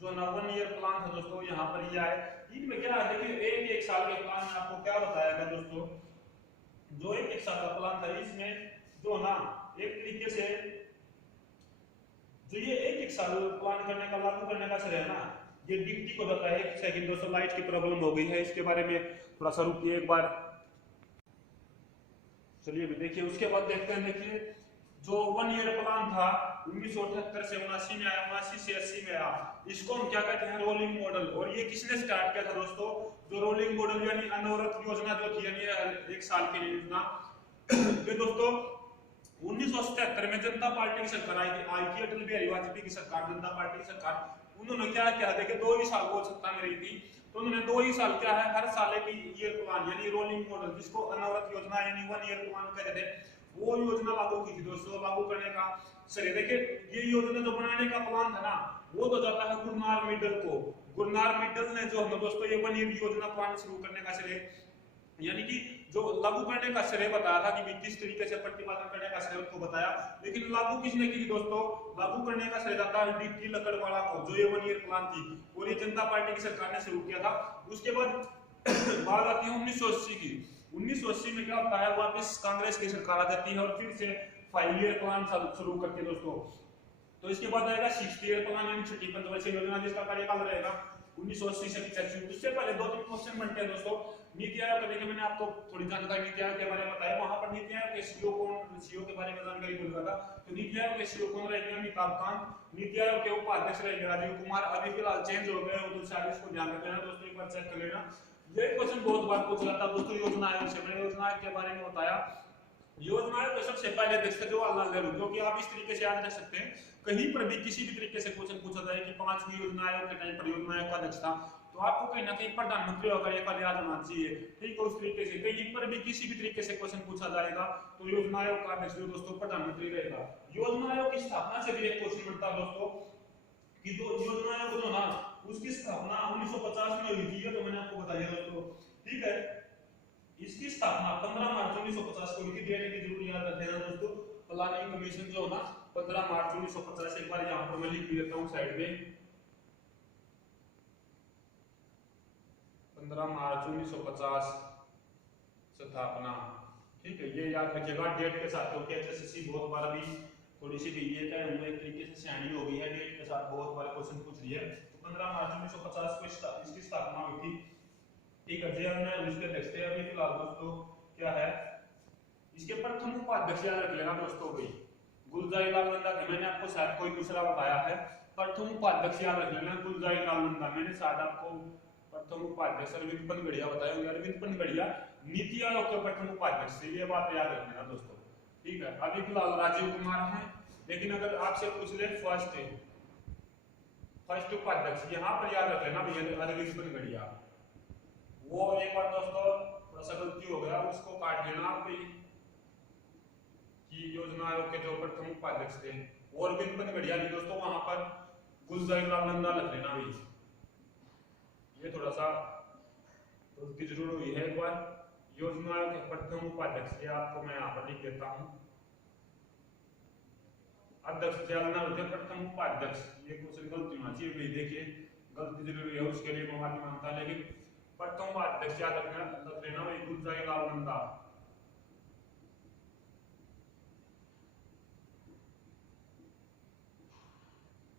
जो 1 ईयर प्लान था दोस्तों यहाँ पर ये आए। इनमें क्या है, देखिए एक साल के प्लान में आपको क्या बताया गया दोस्तों, जो एक साल का प्लान था इसमें जो ना एक तरीके से जो ये एक साल प्लान करने का, लागू करने का है ना, ये डिप्टी को देता है। 1 सेकंड दोस्तों, लाइट की प्रॉब्लम हो गई है, इसके बारे में थोड़ा सा रुकिए एक बार। चलिए भी देखिए, उसके बाद देखते हैं। देखिए जो 1 ईयर प्लान था 1978 से 79 में आया, 79 से 80 में आया, इसको हम क्या कहते हैं, रोलिंग मॉडल। और ये किसने स्टार्ट किया था दोस्तों, जो रोलिंग मॉडल यानी अनवरत योजना जो थी, यानी 1 साल की योजना, ये दोस्तों 1977 में जनता पार्टी की सरकार आई थी अटल बिहारी वाजपेयी की सरकार, जनता पार्टी की सरकार। उन्होंने क्या किया, देखिए 2 ही साल वो सत्ता में रही थी, तो उन्होंने 2 ही साल क्या है, हर साल एक ईयर प्लान यानी रोलिंग मॉडल, जिसको अनवरत योजना यानी 1 ईयर प्लान कहते थे, वो योजना लागू की थी दोस्तों। लागू करने का सर देखिए, ये योजना जो बनाने का प्लान था ना, वो तो जाता है गुरनार मिडल को। गुरनार मिडल ने जो है दोस्तों ये 1 ईयर योजना प्लान शुरू करने का श्रेय, यानी कि जो लागू करने का श्रेय बताया था कि किस तरीके से प्रतिपादन करने का श्रेय उसको बताया, लेकिन लागू किसने की दोस्तों, लागू करने का श्रेय जाता है डीटी लकड़वाला को, जो ये 1 ईयर प्लान थी और ये जनता पार्टी की सरकार ने शुरू किया था। उसके बाद बात आती है 1980 की। 1980 में क्या होता है, वापस कांग्रेस की सरकार आ जाती है और फिर से 5 ईयर प्लान शुरू करती है दोस्तों। तो इसके बाद आएगा 6 ईयर प्लान यानी छठी पंचवर्षीय योजना, जिसका कार्यकाल रहेगा 1980 से 85। उससे पहले 2-3 क्वेश्चन बनते हैं दोस्तों। नीति आयोग का देखिए, मैंने आपको थोड़ी जानकारी नीति आयोग के बारे में बताया, वहां पर नीति आयोग के सीईओ कौन, सीईओ के बारे में जानकारी बोल रहा था। तो नीति आयोग के सीईओ कौन रहेंगे, अमिताभ कांत। नीति आयोग के उपाध्यक्ष रहेंगे राजीव कुमार। अभी फिलहाल चेंज हो गए, तो शायद इसको ध्यान रख लेना दोस्तों, एक बार चेक कर लेना। ये क्वेश्चन बहुत बार पूछा जाता है दोस्तों योजना आयोग से। मैंने योजना आयोग के बारे में बताया। योजना आयोग तो सबसे पहले अध्यक्ष जवाहरलाल नेहरू, जो कि आप इस तरीके से याद रख सकते हैं, कहीं पर भी किसी भी तरीके से क्वेश्चन पूछा जाए कि 5वीं योजना आयोग के टाइम पर योजना आयोग का अध्यक्ष था, तो आपको कहीं ना कहीं प्रधानमंत्री होगा ये याद होना चाहिए। ठीक है, उस तरीके से कहीं पर भी किसी भी तरीके से क्वेश्चन पूछा जाएगा तो योजना आयोग का अध्यक्ष दोस्तों प्रधानमंत्री रहेगा। योजना आयोग की स्थापना से भी एक क्वेश्चन बनता है दोस्तों कि जो योजना आयोग जो ना, उसकी स्थापना 1950 में हुई थी, ये तो मैंने आपको बताया दोस्तों। ठीक है, इसकी स्थापना 15 मार्च 1950 को हुई थी। डेट की जरूर याद रख लेना दोस्तों। प्लानिंग कमीशन जो ना 15 मार्च 1950, एक बार यहाँ पर मैं लिख देता हूँ साइड में, 15 मार्च 1950 स्थापना। ठीक है, ये याद रखिएगा डेट के साथ, क्योंकि एचएसएससी बहुत बार अभी थोड़ी सी ये क्या है, एक तरीके से सियानी हो गई है, डेट के साथ बहुत बार क्वेश्चन पूछ रही है। तो 15 मार्च 1950 को इसकी स्थापना हुई थी। ठीक है, जवाहरलाल नेहरू इसके अध्यक्ष थे। अभी फिलहाल दोस्तों क्या है, इसके प्रथम उपाध्यक्ष याद रख लेना दोस्तों भाई, गुलजारी लाल नंदा थे। मैंने आपको शायद कोई दूसरा बताया है, प्रथम उपाध्यक्ष याद रख लेना गुलजारी लाल नंदा। मैंने शायद आपको प्रथम उपाध्यक्ष अरविंद पनगड़िया बताया होंगे, अरविंद पनगड़िया नीति आयोग के प्रथम उपाध्यक्ष थे, ये बात याद रख लेना दोस्तों। ठीक है, अभी फिलहाल राजीव कुमार हैं, लेकिन अगर आपसे पूछ ले फर्स्ट उपाध्यक्ष, यहाँ पर याद रख लेना भैया अरविंद पनगड़िया। वो एक बार दोस्तों थोड़ा सा गलती हो गया, उसको काट लेना आप कि योजना आयोग के जो प्रथम उपाध्यक्ष थे और अरविंद पनगड़िया भी दोस्तों, वहां पर गुलजारी लाल नंदा रख लेना भी, ये थोड़ा सा गलती जरूर हुई है। एक बार योजना आयोग के प्रथम उपाध्यक्ष, ये आपको मैं यहाँ पर लिख देता हूँ, अध्यक्ष चयन होते हैं, प्रथम उपाध्यक्ष, ये कुछ गलती होना चाहिए भाई, देखिए गलती जरूरी है, उसके लिए मैं माफी मांगता, लेकिन प्रथम उपाध्यक्ष याद रख लेना भाई गुलजारी लाल नंदा।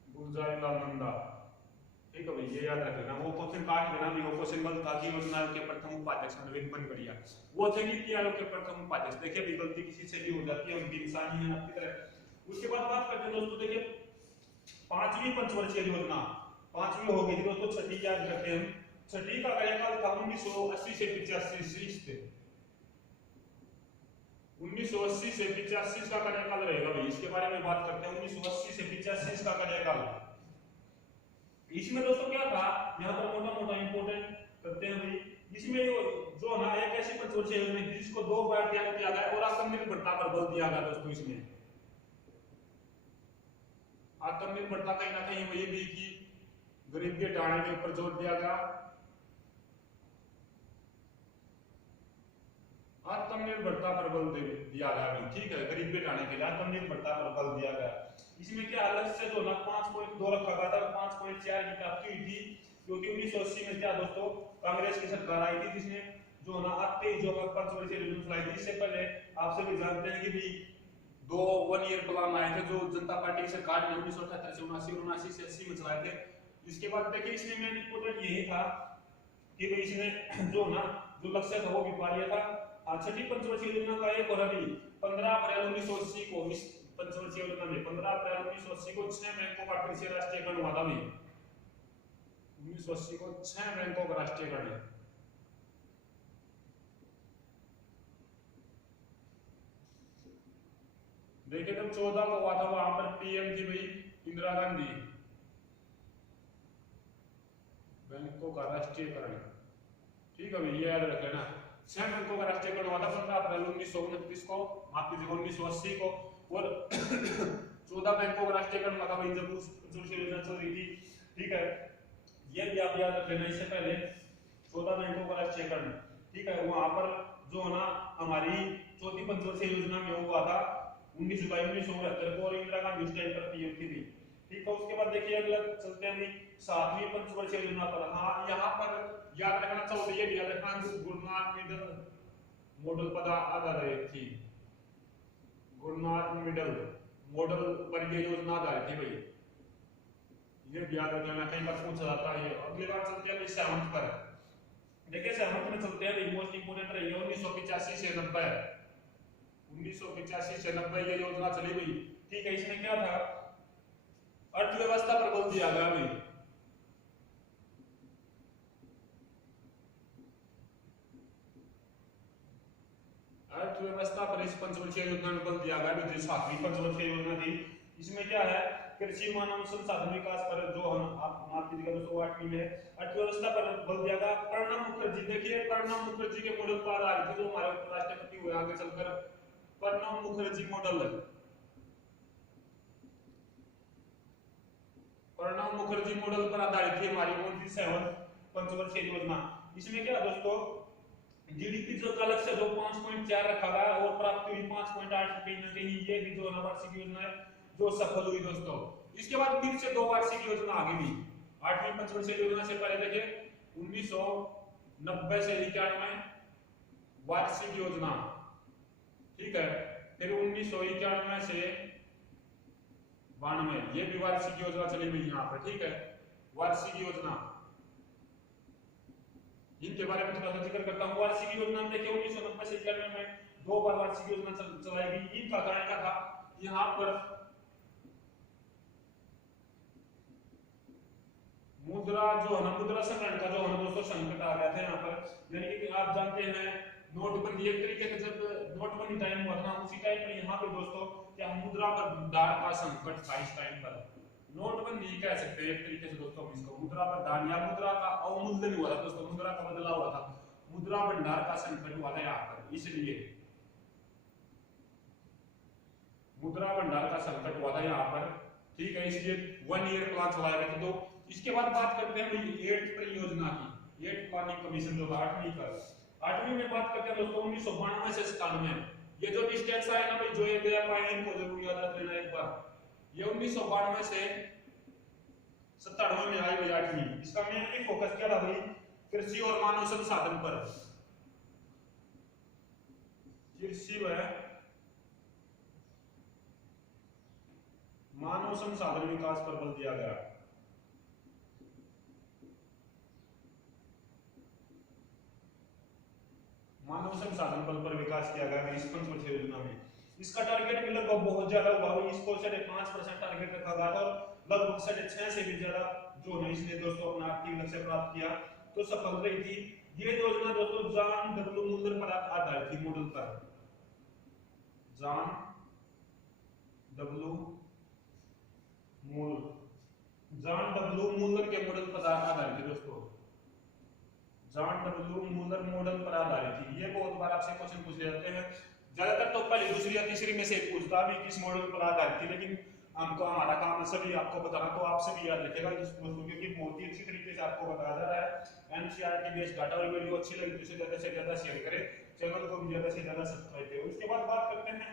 गुलजारी लाल नंदा, ठीक है भाई, ये याद रख लेना। वो क्वेश्चन काट लेना भी, वो क्वेश्चन गलत था कि योजना आयोग के प्रथम उपाध्यक्ष अरविंद पनगड़िया, वो थे नीति आयोग के प्रथम उपाध्यक्ष। देखिए भी गलती किसी से भी हो जाती है, हम भी इंसान ही हैं आपकी तरह। उसके बाद बात करते हैं दोस्तों, देखिए 5वीं पंचवर्षीय योजना, 5वीं हो गई दोस्तों, छठी याद रखते हैं। छठी का कार्यकाल था 1980 से 85 1980 से 85 का कार्यकाल रहेगा भाई, इसके बारे में बात करते हैं। 1980 से 85 का कार्यकाल, इसमें दोस्तों क्या था, यहाँ पर मोटा मोटा इंपोर्टेंट करते हैं भाई। इसमें जो ना एक ऐसी पंचवर्षीय योजना थी जिसको 2 बार तैयार किया गया और आत्मनिर्भरता पर बल दिया गया दोस्तों। इसमें आत्मनिर्भरता कहीं ना कहीं वही भी कि गरीबी हटाने के ऊपर जोर दिया गया, आत्मनिर्भरता पर बल दिया गया। ठीक है, गरीबी हटाने के लिए आत्मनिर्भरता पर बल दिया गया। इसमें क्या अलग से जो ना 5.2 रखा गया था, 5.4 की प्राप्ति हुई थी, क्योंकि 1980 में क्या दोस्तों कांग्रेस की सरकार आई थी, जिसने जो ना आते ही जो पंचवर्षीय योजना चलाई थी। इससे पहले आप सभी जानते हैं कि भी 2 1 ईयर प्लान आए थे, जो जनता पार्टी की सरकार ने 1978 से 79 और 79 से 80 में चलाए थे। इसके बाद देखिए इसमें मेन इंपोर्टेंट यही था कि भाई इसने जो ना जो लक्ष्य था वो भी पा लिया था। छठी पंचवर्षीय योजना का एक और अभी 15 अप्रैल 1980 को इस पंचवर्षीय योजना में 15 अप्रैल 1980 को 6 बैंकों का फिर से राष्ट्रीयकरण हुआ था भाई। 1980 को 6 बैंकों का राष्ट्रीयकरण। देखिए जब 14 को हुआ था वहां पर पीएम थी भाई इंदिरा गांधी। बैंकों का राष्ट्रीयकरण, ठीक है भाई, ये याद रख लेना। 6 बैंकों का राष्ट्रीयकरण हुआ था 15 अप्रैल 1929 को, माफ कीजिएगा 1980 को, और 14 बैंकों का राष्ट्रीयकरण हुआ था भाई जब उस योजना चल रही थी, ठीक है। ये भी आप याद रख लेना। इससे पहले 14 बैंकों का राष्ट्रीयकरण, ठीक है, वहां पर जो है ना हमारी चौथी पंचवर्षीय योजना में हुआ था 19 जुलाई 1969 को, और इंदिरा गांधी उस टाइम पर पीएम थी, ठीक है। उसके बाद देखिए अगला चलते हैं भाई 7वीं पंचवर्षीय योजना पर। हाँ यहाँ पर याद रखना चाहिए, ये याद रखना गुरुनाथ मिडल मॉडल पर आधारित थी। गुरुनाथ मिडल मॉडल पर ये योजना आधारित थी भाई, ये भी याद रखना, कई बार पूछा जाता है। अगली बार चलते हैं भाई 7th पर। देखिए 7th में चलते हैं भाई, मोस्ट इंपोर्टेंट रही है 1985 से 90। 1985 से 90 ये योजना चली हुई, ठीक है। इसमें क्या था, अर्थव्यवस्था पर बल दिया गया भाई। अर्थव्यवस्था पर इस पंचवर्षीय योजना में बल दिया गया, जो 7वीं पंचवर्षीय योजना थी। इसमें क्या है, कृषि मानव संसाधन विकास पर जो हम आप माफ कीजिएगा दोस्तों 8वीं में अर्थव्यवस्था पर बल दिया गया। प्रणब मुखर्जी, देखिए प्रणब मुखर्जी के मॉडल पर आधारित जो हमारे उपराष्ट्रपति हुए आगे चलकर, प्रणब मुखर्जी मॉडल। प्रणब मुखर्जी मॉडल पर आधारित थी हमारी कौन सी 7th पंचवर्षीय योजना। इसमें क्या दोस्तों, जीडीपी जो का लक्ष्य जो 5.4 रखा गया और प्राप्ति हुई 5.8 कहीं ना कहीं, ये भी जो है वार्षिक योजना है जो सफल हुई दोस्तों। इसके बाद फिर से 2 वार्षिक योजना आगे भी। 8वीं पंचवर्षीय योजना से पहले देखिए 1990 से 91 वार्षिक योजना, ठीक है। फिर 1991 से 92 ये भी वार्षिक योजना चली हुई यहाँ पर, ठीक है। वार्षिक योजना इनके बारे में थोड़ा सा जिक्र करता हूँ। वार्षिक योजना में देखिए 1990 से 91 में 2 बार वार्षिक योजना चलाई गई। इनका कारण क्या था, यहाँ पर मुद्रा जो है ना, मुद्रा संग्रहण का जो है ना दोस्तों संकट आ गया था यहाँ पर। यानी कि आप जानते हैं नोटबंदी एक तरीके से, जब नोटबंदी टाइम हुआ था उसी टाइम पर यहाँ पे दोस्तों क्या मुद्रा पर भंडार का संकट था। इस टाइम पर नोटबंदी कह सकते हैं एक तरीके से दोस्तों हम इसको, मुद्रा पर दान या मुद्रा का अवमूल्यन हुआ था दोस्तों, मुद्रा का बदला हुआ था, मुद्रा भंडार का संकट हुआ था यहाँ पर, इसलिए मुद्रा भंडार का संकट हुआ था यहाँ पर, ठीक है। इसलिए 1 ईयर प्लान चलाया गया था। तो इसके बाद बात करते हैं 8th परियोजना की, 8th प्लानिंग कमीशन जो 8वीं का। 8वीं में बात करते हैं दोस्तों 1992 से 97। ये जो डिस्टेंस है ना भाई, जो ये दिया पाए इनको जरूर याद रख लेना एक बार। ये 1992 से 97 में आई हुई 8वीं। इसका मेनली फोकस क्या था भाई, कृषि और मानव संसाधन पर। कृषि व मानव संसाधन विकास पर बल दिया गया। मानव संसाधन बल पर विकास किया गया इस पंचवर्षीय योजना में। इसका टारगेट भी लगभग बहुत ज्यादा हुआ, इसको 5% टारगेट रखा गया था, और लगभग 6.5 से भी ज्यादा जो है इसने दोस्तों अपना आर्थिक लक्ष्य प्राप्त किया, तो सफल रही थी। ये योजना दोस्तों जॉन डब्ल्यू मुलर पर आधारित थी, मॉडल पर, जॉन डब्ल्यू मुलर के मॉडल पर आधारित थी दोस्तों, जॉन डब्ल्यू मुलर मॉडल पर आधारित थी। ये बहुत बार आपसे क्वेश्चन पूछे जाते हैं, ज्यादातर तो पहली दूसरी या तीसरी में से पूछता भी किस मॉडल पर आधारित थी, लेकिन हमको हमारा काम सभी आपको बताना, तो आप सभी याद रखेगा दोस्तों, क्योंकि बहुत ही अच्छी तरीके से आपको बताया जा रहा है। एनसीईआरटी बेस्ड डाटा और वीडियो अच्छी लगी तो ज्यादा से ज्यादा शेयर करें, चैनल को भी ज्यादा से ज्यादा सब्सक्राइब करें। उसके बाद बात करते हैं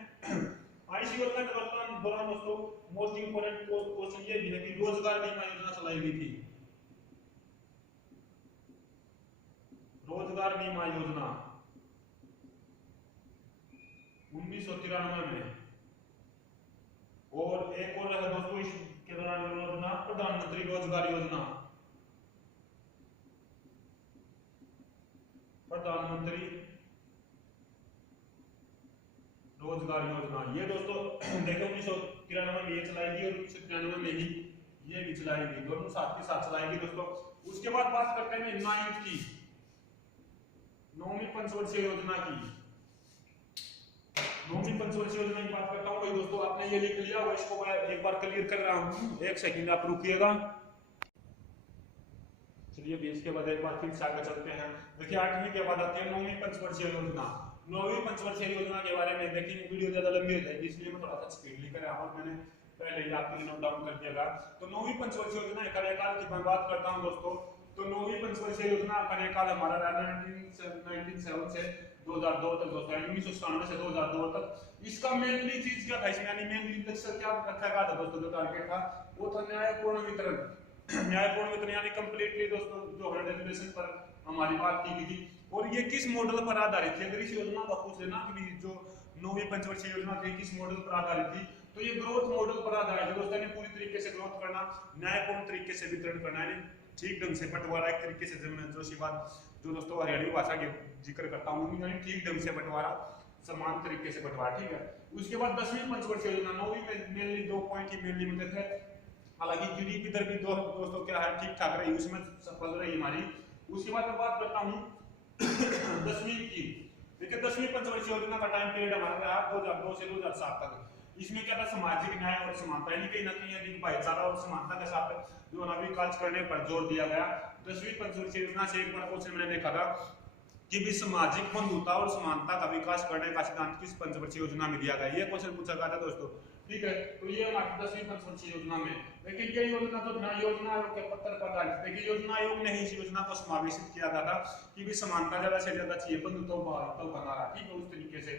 आईसी योजना के दौरान दोस्तों मोस्ट इंपोर्टेंट क्वेश्चन ये भी है कि रोजगार बीमा योजना चलाई गई थी। रोजगार बीमा योजना 1993 में, और एक और है दोस्तों इसके दौरान योजना प्रधानमंत्री रोजगार योजना, प्रधानमंत्री रोजगार योजना, ये दोस्तों देखो 1993 में ये चलाई गई और 1993 में ही ये भी चलाई गई, दोनों साथ के साथ चलाई गई दोस्तों। उसके बाद बात करते हैं 9th की, 9वीं पंचवर्षीय योजना की। 9वीं पंचवर्षीय योजना की बात करता हूँ भाई दोस्तों, आपने ये लिख लिया, इसको मैं एक बार क्लियर कर रहा हूँ, एक सेकंड आप रुकिएगा। चलिए 20 के बाद एक बार फिर से आगे चलते हैं। देखिए 8वीं के बाद आती है 9वीं पंचवर्षीय योजना। 9वीं पंचवर्षीय योजना के बारे में देखिए वीडियो ज्यादा लंबी हो जाएगी, इसलिए मैं थोड़ा सा स्पीड लेकर आया हूं, मैंने पहले ही आपके लिए नोट डाउन कर दिया। तो 9वीं पंचवर्षीय योजना कार्यकाल की मैं बात करता हूं दोस्तों, तो 9वीं पंचवर्षीय योजना कार्यकाल हमारा रहा 1997 से 2002 तक दोस्तों, 1997 से 2002 तक। इसका मेनली चीज क्या था इसमें, यानी मेनली लक्ष्य क्या रखा गया था दोस्तों, जो टारगेट था वो था न्यायपूर्ण वितरण। न्यायपूर्ण वितरण यानी कंप्लीटली दोस्तों जो है रेगुलेशन पर हमारी बात की गई थी। और ये किस मॉडल पर आधारित थी, अगर इस योजना का पूछ लेना कि जो 9वीं पंचवर्षीय योजना थी किस मॉडल पर आधारित थी, तो ये ग्रोथ मॉडल पर आधारित है दोस्तों, यानी पूरी तरीके से ग्रोथ करना, न्यायपूर्ण तरीके से वितरण करना, यानी ठीक ढंग से बंटवारा, एक तरीके से जमीन जोशी बात जो दोस्तों हरियाणवी भाषा के जिक्र करता हूँ, यानी ठीक ढंग से बंटवारा, समान तरीके से बंटवारा, ठीक है। उसके बाद 10वीं पंचवर्षीय योजना, 9वीं में मेनली 2 पॉइंट ही मेनली मिलते थे, हालांकि जीडीपी दर भी दोस्तों क्या है ठीक ठाक रही, उसमें सफल रही हमारी। उसके बाद मैं बात करता हूँ 10वीं की। देखिए 10वीं पंचवर्षीय योजना का टाइम पीरियड हमारा रहा 2002 से 2007 तक। इसमें क्या था, सामाजिक न्याय और समानता, यानी कहीं ना कहीं भाईचारा और समानता के साथ जो है विकास करने पर जोर दिया गया। 10वीं पंचवर्षीय योजना से एक बार क्वेश्चन मैंने देखा था कि भी सामाजिक बंधुता और समानता का विकास करने का सिद्धांत किस पंचवर्षीय योजना में दिया गया, ये क्वेश्चन पूछा गया था दोस्तों, ठीक है। तो ये हमारी 10वीं पंचवर्षीय योजना में। लेकिन ये योजना तो योजना आयोग के पत्र पर आधारित, देखिए योजना आयोग ने ही इस योजना को समावेशित किया गया था कि भी समानता ज्यादा से ज्यादा चाहिए, बंधुत्व तो बना रहा, ठीक है, उस तरीके से।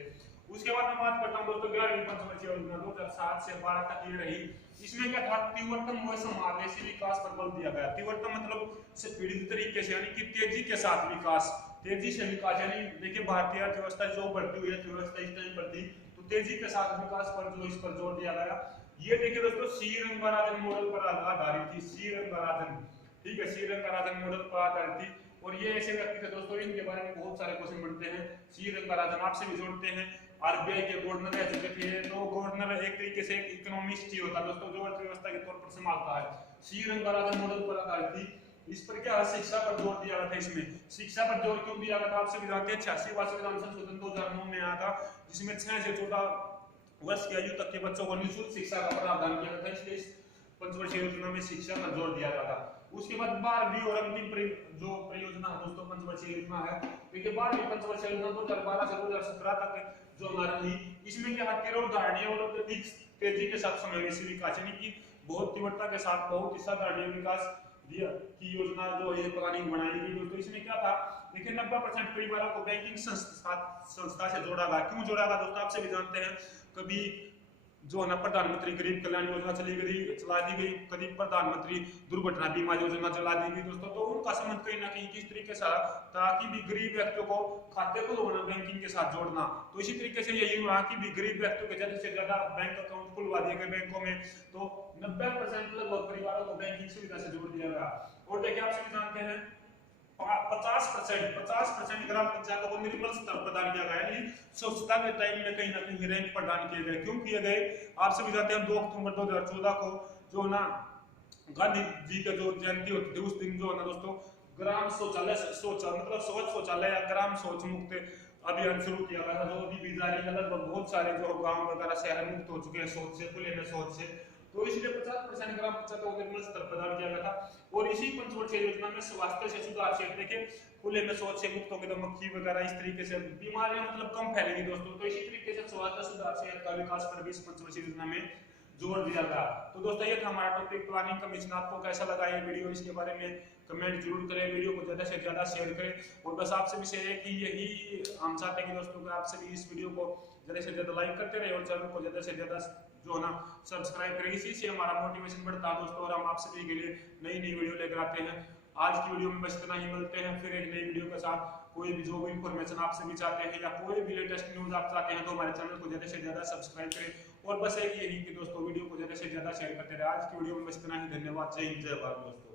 उसके बाद मैं बात करता हूँ दोस्तों 11वीं पंचवर्षीय योजना 2007 से 12 तक ये रही। इसमें क्या था, तीव्रतम व समावेशी विकास पर बल दिया गया। तीव्रतम मतलब से पीड़ित तरीके से, यानी कि तेजी के साथ विकास, तेजी से विकास, यानी देखिए भारतीय अर्थव्यवस्था जो बढ़ती हुई अर्थव्यवस्था इस टाइम पर थी, तो तेजी के साथ विकास पर जो इस पर जोर दिया गया। ये देखिए दोस्तों सी रंगाराजन मॉडल पर आधारित थी, सी रंगाराजन, ठीक है, सी रंगाराजन मॉडल पर आधारित थी। और ये ऐसे व्यक्ति थे दोस्तों, इनके बारे में बहुत सारे क्वेश्चन बनते हैं। सी रंगाराजन आपसे भी जोड़ते हैं, आरबीआई के गवर्नर रह चुके थे। तो गवर्नर एक तरीके से एक इकोनॉमिस्ट ही होता दोस्तों, जो अर्थव्यवस्था के तौर पर संभालता है। सी रंगाराजन मॉडल पर आधारित थी। इस पर क्या शिक्षा पर जोर दिया गया था। इसमें शिक्षा पर जोर क्यों दिया गया था, आपसे भी जानते हैं 86वां संविधान संशोधन 2009 में आया था, जिसमें 6 से 14 वर्ष की आयु तक के बच्चों को निःशुल्क शिक्षा का प्रावधान किया गया था। इसलिए इस पंचवर्षीय योजना में शिक्षा पर जोर दिया गया था। उसके बाद 12वीं और अंतिम जो परियोजना है दोस्तों पंचवर्षीय योजना है, देखिए 12वीं पंचवर्षीय योजना 2012 से 2017 तक जो हमारी थी, इसमें क्या तिरोधारणीय और अत्यधिक तेजी के साथ समावेशी विकास, यानी कि बहुत तीव्रता के साथ बहुत हिस्साधारणीय विकास की योजना जो है प्लानिंग बनाई गई दोस्तों। इसमें क्या था, देखिए 90% परिवारों को बैंकिंग संस्था से जोड़ा गया। क्यों जोड़ा गया दोस्तों, आपसे भी जानते हैं, कभी जो है ना प्रधानमंत्री गरीब कल्याण योजना चला दी गई, कभी प्रधानमंत्री दुर्घटना बीमा योजना चला दी गई दोस्तों। तो उनका संबंध कहीं ना कहीं किस तरीके से, ताकि भी गरीब व्यक्तियों को खाते को होना बैंकिंग के साथ जोड़ना। तो इसी तरीके से यही हुआ कि भी गरीब व्यक्तियों के ज्यादा से ज्यादा बैंक अकाउंट खुलवा दिए गए बैंकों में, तो 90% लगभग परिवारों को बैंकिंग सुविधा से जोड़ दिया गया। और देखिए आपसे भी जानते हैं 50% ग्राम पंचायतों को निर्मल स्तर प्रदान किया गया, यानी स्वच्छता के टाइम में कहीं ना कहीं रैंक प्रदान किए गए। क्यों किए गए, आपसे भी जानते हैं 2 अक्टूबर 2014 को जो ना गांधी जी का जो जयंती होती थी, उस दिन जो है ना दोस्तों ग्राम शौचालय मतलब स्वच्छ शौचालय या ग्राम शौच मुक्त अभियान शुरू किया गया था, जो अभी भी जारी है। लगभग बहुत सारे जो गांव वगैरह शहर मुक्त हो चुके हैं शौच से, खुले में शौच से। तो इसलिए 50% ग्राम पंचायतों को निर्मल स्तर प्रदान किया गया था। और इसी पंचवर्षीय योजना में स्वास्थ्य से सुधार से, देखिए खुले में शौच से मुक्त होकर तो मक्खी वगैरह इस तरीके से बीमारियां मतलब कम फैलेंगी दोस्तों। तो इसी तरीके से स्वास्थ्य सुधार सेहत का विकास पर भी इस पंचवर्षीय योजना में जोर दिया गया। तो दोस्तों ये था हमारा टॉपिक प्लानिंग कमीशन। आपको कैसा लगा ये वीडियो, इसके बारे में कमेंट जरूर करें, वीडियो को ज्यादा से ज्यादा शेयर करें। और बस आपसे भी शेयर है कि यही हम चाहते हैं कि दोस्तों कि आपसे भी इस वीडियो को ज्यादा से ज्यादा लाइक करते रहे और चैनल को ज्यादा से ज्यादा जो ना सब्सक्राइब करें। इसी से हमारा मोटिवेशन बढ़ता है दोस्तों, और हम आप सभी के लिए नई नई वीडियो लेकर आते हैं। आज की वीडियो में बस इतना ही, मिलते हैं फिर एक नई वीडियो के साथ। कोई भी जो इन्फॉर्मेशन आपसे भी चाहते हैं या कोई भी लेटेस्ट न्यूज आप चाहते हैं तो हमारे चैनल को ज्यादा से ज्यादा सब्सक्राइब करें। और बस एक यही कि दोस्तों वीडियो को ज्यादा से ज्यादा शेयर करते रहे। आज की वीडियो में बस इतना ही, धन्यवाद, जय हिंद, जय भारत दोस्तों।